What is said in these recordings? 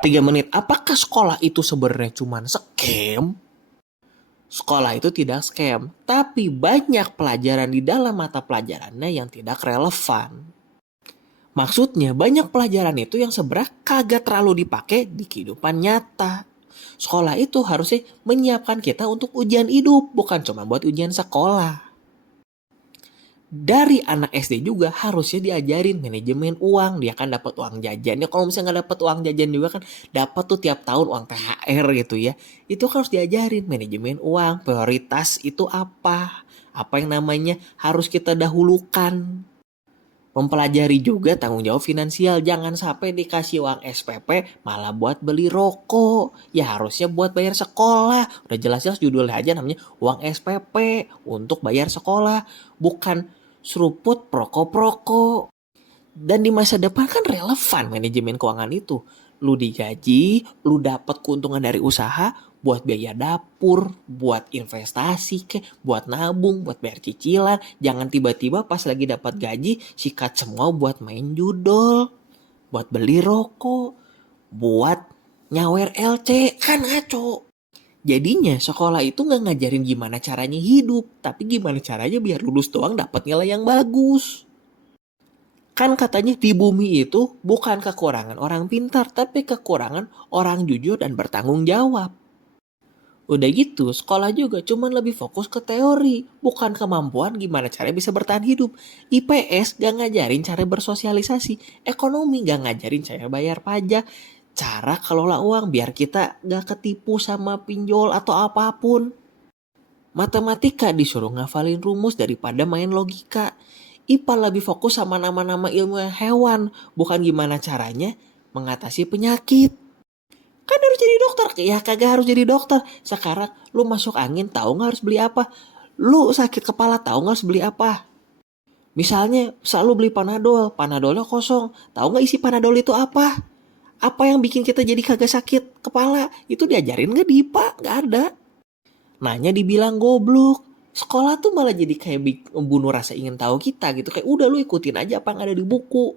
3 menit. Apakah sekolah itu sebenarnya cuma scam? Sekolah itu tidak scam, tapi banyak pelajaran di dalam mata pelajarannya yang tidak relevan. Maksudnya banyak pelajaran itu yang sebenarnya kagak terlalu dipakai di kehidupan nyata. Sekolah itu harusnya menyiapkan kita untuk ujian hidup, bukan cuma buat ujian sekolah. Dari anak SD juga harusnya diajarin manajemen uang. Dia kan dapat uang jajan. Ya kalau misalnya nggak dapat uang jajan juga kan dapat tuh tiap tahun uang THR gitu ya. Itu kan harus diajarin manajemen uang. Prioritas itu apa? Apa yang namanya harus kita dahulukan. Mempelajari juga tanggung jawab finansial. Jangan sampai dikasih uang SPP malah buat beli rokok. Ya harusnya buat bayar sekolah. Udah jelas-jelas judulnya aja namanya uang SPP untuk bayar sekolah. Bukan seruput proko-proko. Dan di masa depan kan relevan manajemen keuangan itu. Lu digaji, lu dapat keuntungan dari usaha buat biaya dapur, buat investasi buat nabung, buat bayar cicilan. Jangan tiba-tiba pas lagi dapat gaji sikat semua buat main judol, buat beli rokok, buat nyawer LC, kan ngaco. Jadinya sekolah itu gak ngajarin gimana caranya hidup, tapi gimana caranya biar lulus doang dapat nilai yang bagus. Kan katanya di bumi itu bukan kekurangan orang pintar, tapi kekurangan orang jujur dan bertanggung jawab. Udah gitu, sekolah juga cuman lebih fokus ke teori, bukan kemampuan gimana cara bisa bertahan hidup. IPS gak ngajarin cara bersosialisasi, ekonomi gak ngajarin cara bayar pajak, cara kelola uang biar kita gak ketipu sama pinjol atau apapun. Matematika disuruh ngafalin rumus daripada main logika. IPA lebih fokus sama nama-nama ilmu hewan, bukan gimana caranya mengatasi penyakit. Kan harus jadi dokter, ya kagak harus jadi dokter. Sekarang lu masuk angin tahu nggak harus beli apa? Lu sakit kepala tahu nggak harus beli apa? Misalnya selalu beli panadol, panadolnya kosong, tahu nggak isi panadol itu apa? Apa yang bikin kita jadi kagak sakit kepala? Itu diajarin nggak di IPA? Nggak ada. Nanya dibilang goblok. Sekolah tuh malah jadi kayak membunuh rasa ingin tahu kita gitu. Kayak udah lu ikutin aja apa yang ada di buku.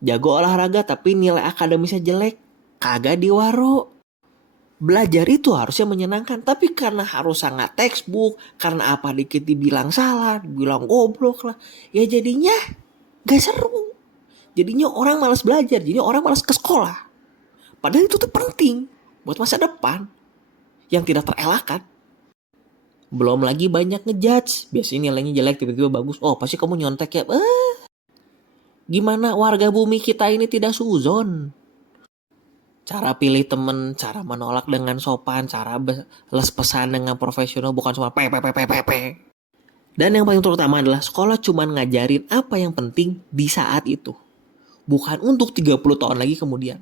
Jago olahraga tapi nilai akademisnya jelek, kagak diwaro. Belajar itu harusnya menyenangkan, tapi karena harus sangat textbook, karena apa dikit dibilang salah, dibilang goblok lah, ya jadinya gak seru. Jadinya orang malas belajar, jadinya orang malas ke sekolah. Padahal itu tuh penting buat masa depan yang tidak terelakkan. Belum lagi banyak ngejudge, biasanya nilainya jelek tiba-tiba bagus. Oh pasti kamu nyontek ya. Gimana warga bumi kita ini tidak suzon? Cara pilih temen, cara menolak dengan sopan, cara les pesan dengan profesional, bukan cuma pe. Dan yang paling terutama adalah sekolah cuma ngajarin apa yang penting di saat itu. Bukan untuk 30 tahun lagi kemudian.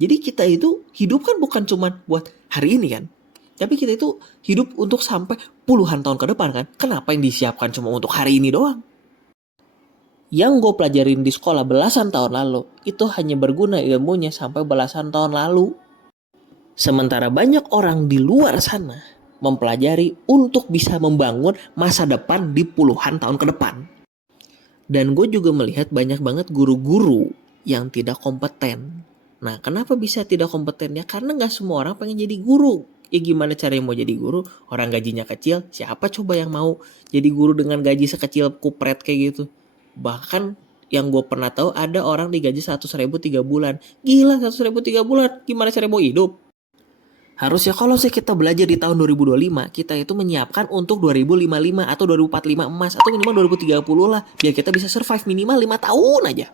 Jadi kita itu hidup kan bukan cuma buat hari ini kan. Tapi kita itu hidup untuk sampai puluhan tahun ke depan kan. Kenapa yang disiapkan cuma untuk hari ini doang? Yang gue pelajarin di sekolah belasan tahun lalu, itu hanya berguna ilmunya sampai belasan tahun lalu. Sementara banyak orang di luar sana mempelajari untuk bisa membangun masa depan di puluhan tahun ke depan. Dan gue juga melihat banyak banget guru-guru yang tidak kompeten. Nah kenapa bisa tidak kompeten ya? Karena gak semua orang pengen jadi guru. Ya gimana caranya mau jadi guru? Orang gajinya kecil, siapa coba yang mau jadi guru dengan gaji sekecil kupret kayak gitu? Bahkan yang gue pernah tahu ada orang digaji 100.000 3 bulan. Gila 100.000 3 bulan, gimana caranya mau hidup? Harusnya kalau kita belajar di tahun 2025, kita itu menyiapkan untuk 2055 atau 2045 emas atau minimal 2030 lah. Biar kita bisa survive minimal 5 tahun aja.